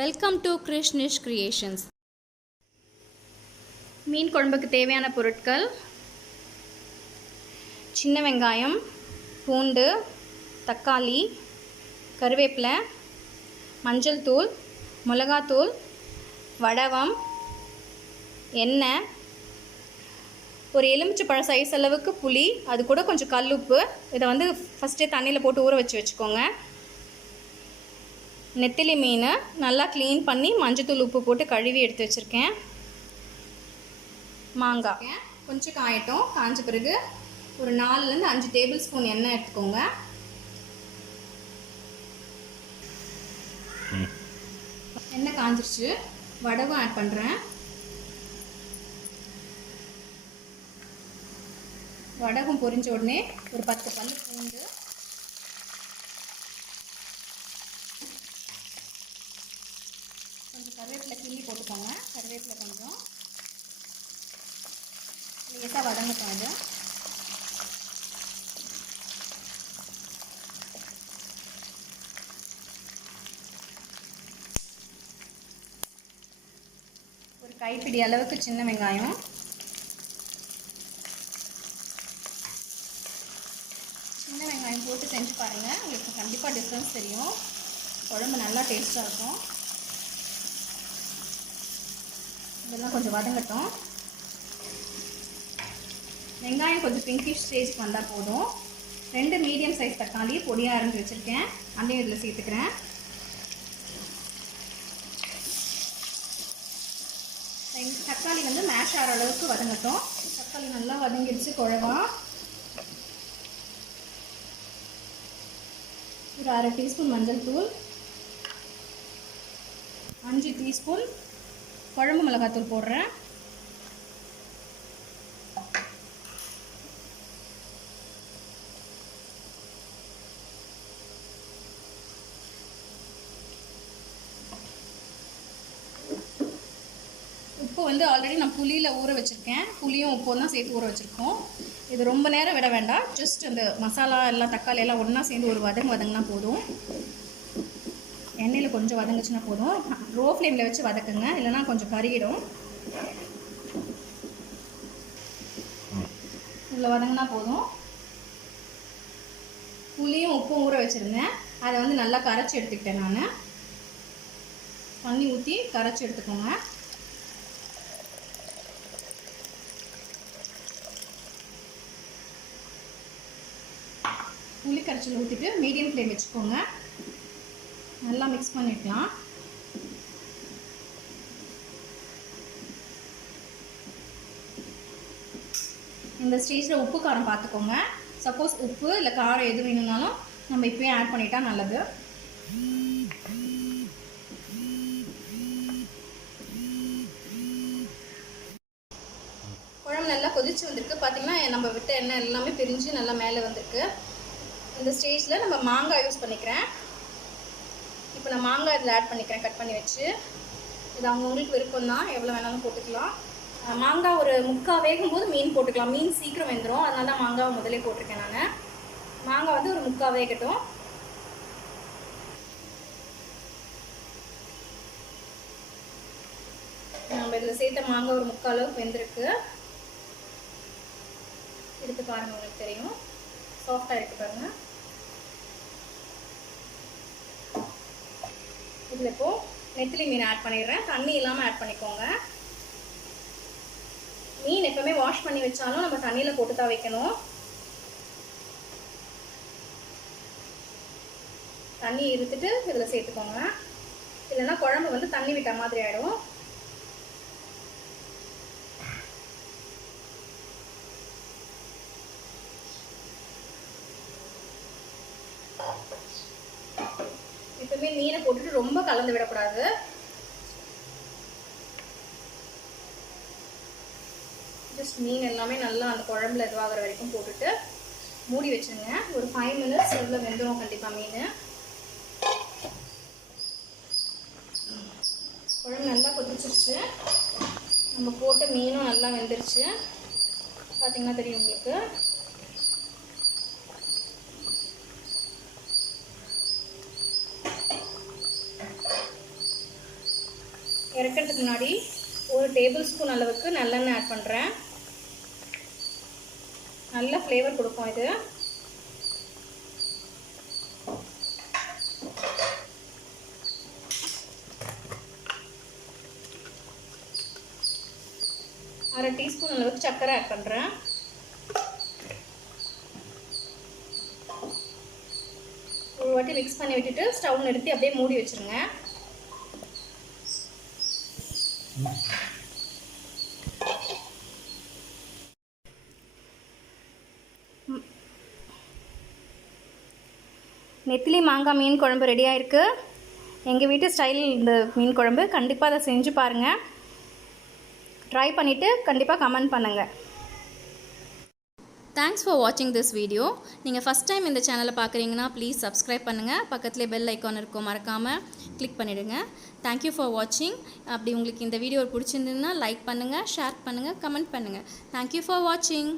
Welcome to Krishnish creations. மீன் குழம்புக்கு தேவையான பொருட்கள்: சின்ன வெங்காயம், பூண்டு, தக்காளி, கருவேப்பிலை, மஞ்சள் தூள், மிளகாத்தூள், வடவம், எண்ணெய், ஒரு எலுமிச்சை பழ சைஸ் அளவுக்கு புளி, அது கூட கொஞ்சம் கல்லுப்பு. இதை வந்து ஃபஸ்ட்டே தண்ணியில் போட்டு ஊற வச்சுக்கோங்க. நெத்திலி மீன் நல்லா க்ளீன் பண்ணி மஞ்சத்தூள் உப்பு போட்டு கழுவி எடுத்து வச்சுருக்கேன். மாங்காய் கொஞ்சம் காயட்டும். காஞ்ச பிறகு ஒரு 4லேருந்து 5 டேபிள் ஸ்பூன் எண்ணெய் எடுத்துக்கோங்க. எண்ணெய் காஞ்சிருச்சு. வடகம் ஆட் பண்ணுறேன். வடகம் பொரிஞ்ச உடனே ஒரு 10 பல்லு பூண்டு, கொஞ்சம் கருவேப்பிலை கிள்ளி போட்டுக்கோங்க. கருவேப்பிலை கொஞ்சம் லேசாக வதங்கட்டும். அது ஒரு கைப்பிடி அளவுக்கு சின்ன வெங்காயம், சின்ன வெங்காயம் போட்டு செஞ்சு பாருங்கள். உங்களுக்கு கண்டிப்பாக டிஃப்ரென்ஸ் தெரியும். குழம்பு நல்லா டேஸ்ட்டாக இருக்கும். இதெல்லாம் கொஞ்சம் வதங்கட்டும். வெங்காயம் கொஞ்சம் பிங்கிஷ் ஸ்டேஜ்க்கு வந்தால் போதும். 2 மீடியம் சைஸ் தக்காளி பொடியாக அரைஞ்சி வச்சுருக்கேன். அதையும் இதில் சேர்த்துக்கிறேன். தக்காளி வந்து மேஷ் ஆகிற அளவுக்கு வதங்கட்டும். தக்காளி நல்லா வதங்கிடுச்சு. குழம்பா ஒரு 1/2 டீஸ்பூன் மஞ்சள் தூள், 5 டீஸ்பூன் குழம்பு மிளகாத்தூள் போடுறேன். உப்பு வந்து ஆல்ரெடி நான் புளியில் ஊற வச்சுருக்கேன். புளியும் உப்பும் தான் சேர்த்து ஊற வச்சுருக்கோம். இது ரொம்ப நேரம் விட வேண்டாம். ஜஸ்ட் அந்த மசாலா எல்லாம் தக்காளி எல்லாம் ஒன்றா சேர்ந்து ஒரு வதங்கினா போதும். எண்ணெயில் கொஞ்சம் வதங்குச்சுன்னா போதும். லோ ஃப்ளேமில் வச்சு வதக்குங்க, இல்லைனா கொஞ்சம் கருகிடும். இவ்வளோ வதங்கினா போதும். புளியும் உப்பும் ஊற வச்சுருந்தேன். அதை வந்து நல்லா கரைச்சி எடுத்துக்கிட்டேன். நான் தண்ணி ஊற்றி கரைச்சி எடுத்துக்கோங்க. புளி கரைச்சல் ஊற்றிட்டு மீடியம் ஃப்ளேம் வச்சுக்கோங்க. நல்லா மிக்ஸ் பண்ணிக்கலாம். இந்த ஸ்டேஜில் உப்பு காரம் பார்த்துக்கோங்க. சப்போஸ் உப்பு இல்லை காரம் எது வேணும்னாலும் நம்ம இப்போயே ஆட் பண்ணிட்டா நல்லது. குழம்பு நல்லா கொதிச்சு வந்திருக்கு. பார்த்தீங்கன்னா நம்ம விட்ட எண்ணெய் எல்லாமே பிரிஞ்சு நல்லா மேலே வந்திருக்கு. இந்த ஸ்டேஜில் நம்ம மாங்காய் யூஸ் பண்ணிக்கிறேன். இப்போ நான் மாங்காய் இதில் ஆட் பண்ணிக்கிறேன், கட் பண்ணி வச்சு. இது அவங்கவுங்களுக்கு விருப்பம் தான், எவ்வளோ வேணாலும் போட்டுக்கலாம். மாங்காய் ஒரு 3/4 வேகும்போது மீன் போட்டுக்கலாம். மீன் சீக்கிரம் வெந்துடும், அதனால தான் மாங்காவை முதலே போட்டிருக்கேன் நான். மாங்காய் வந்து ஒரு 3/4 வேகட்டும். நம்ம இதில் சேர்த்த மாங்காய் ஒரு 3/4 அளவுக்கு வெந்திருக்கு. எடுத்து பாருங்கள், உங்களுக்கு தெரியும். சாஃப்டாக இருக்கு பாருங்கள். இதில் இப்போது நெத்திலி மீன் ஆட் பண்ணிடுறேன். தண்ணி இல்லாமல் ஆட் பண்ணிக்கோங்க. மீன் எப்பவுமே வாஷ் பண்ணி வச்சாலும் நம்ம தண்ணியில் போட்டு தான் வைக்கணும். தண்ணி இருத்துட்டு இதில் சேர்த்துக்கோங்க, இல்லைன்னா குழம்பு வந்து தண்ணி விட்ட மாதிரி ஆகிடும். எப்பவுமே மீனை போட்டுட்டு ரொம்ப கலந்து விடக்கூடாது. ஜஸ்ட் மீன் எல்லாமே நல்லா அந்த குழம்புல இதுவாகிற வரைக்கும் போட்டுட்டு மூடி வச்சுருங்க. ஒரு 5 மினிட்ஸ் இவ்வளோ வெந்துடும் கண்டிப்பாக மீன். குழம்பு நல்லா கொதிச்சிருச்சு. நம்ம போட்ட மீனும் நல்லா வெந்துருச்சு. பார்த்தீங்கன்னா தெரியும் உங்களுக்கு. இறக்கிறதுக்கு முன்னாடி 1 டேபிள் ஸ்பூன் அளவுக்கு நல்லெண்ணெய் ஆட் பண்ணுறேன். நல்ல ஃப்ளேவர் கொடுக்கும் இது. அரை டீஸ்பூன் அளவுக்கு சர்க்கரை ஆட் பண்ணுறேன். ஒரு வாட்டி மிக்ஸ் பண்ணி விட்டுட்டு ஸ்டவ் நிறுத்தி அப்படியே மூடி வச்சுருங்க. நெத்திலி மாங்காய் மீன் குழம்பு ரெடியாக இருக்குது. எங்கள் வீட்டு ஸ்டைல் இந்த மீன் குழம்பு. கண்டிப்பாக அதை செஞ்சு பாருங்கள். ட்ரை பண்ணிவிட்டு கண்டிப்பாக கமெண்ட் பண்ணுங்கள். தேங்க்ஸ் ஃபார் வாட்சிங் திஸ் வீடியோ. நீங்கள் ஃபஸ்ட் டைம் இந்த சேனலை பார்க்குறீங்கன்னா ப்ளீஸ் சப்ஸ்கிரைப் பண்ணுங்கள். பக்கத்துலேயே பெல் ஐக்கான் இருக்கும், மறக்காமல் கிளிக் பண்ணிவிடுங்க. தேங்க்யூ ஃபார் வாட்சிங். அப்படி உங்களுக்கு இந்த வீடியோ பிடிச்சிருந்ததுன்னா லைக் பண்ணுங்கள், ஷேர் பண்ணுங்கள், கமெண்ட் பண்ணுங்கள். தேங்க்யூ ஃபார் வாட்சிங்.